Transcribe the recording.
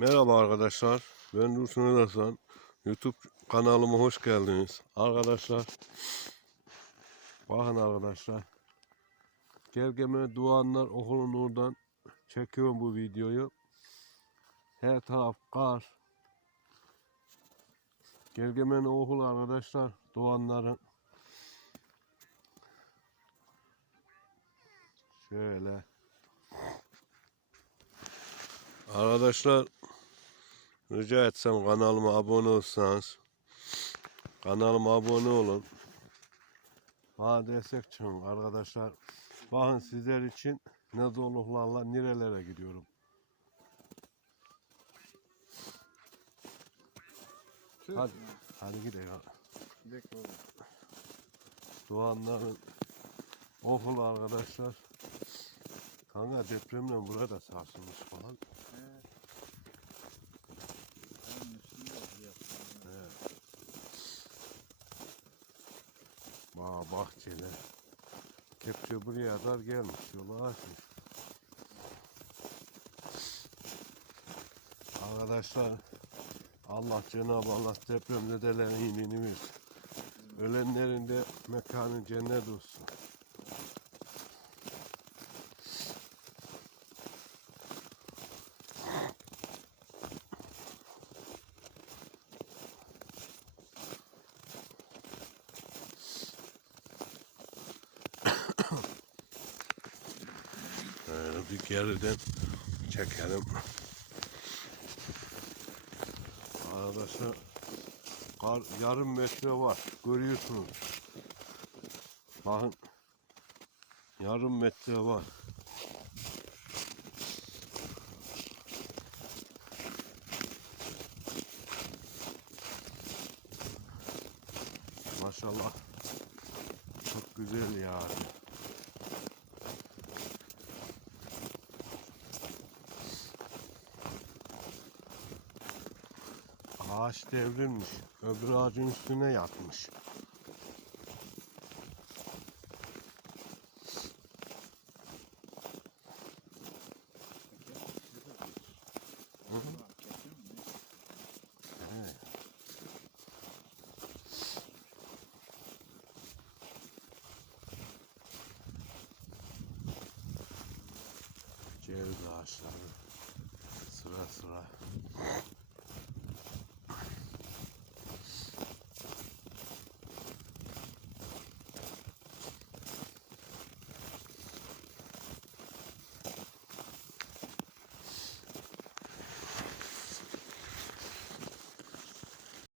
Merhaba arkadaşlar. Ben Dursun Özarsan. YouTube kanalıma hoş geldiniz. Arkadaşlar. Bakın arkadaşlar. Gergeme Duanlar Okulun oradan çekiyorum bu videoyu. Her taraf kar. Gergemen okul arkadaşlar. Doğanların. Şöyle. Arkadaşlar rica etsem kanalıma abone olsanız kanalıma abone olun. Bana destek çıkın arkadaşlar. Bakın sizler için ne zorluklarla nerelere gidiyorum. Hadi, hadi gidelim. Doğanların okul arkadaşlar. Kanka depremle burada sarsılmış falan. Bağ bahçeler. Kepçe buraya kadar gelmiş. Yolu açmış. Arkadaşlar Allah Cenab-ı Allah depremzedelerin iyiliğini versin. Ölenlerin de mekanı cennet olsun. Bir geriden çekelim. Arkadaşlar kar yarım metre var. Görüyorsunuz. Bakın. Yarım metre var. Maşallah. Çok güzel yani. Ağaç devrilmiş. Öbür ağacın üstüne yatmış. Ceviz ağaçları sıra sıra.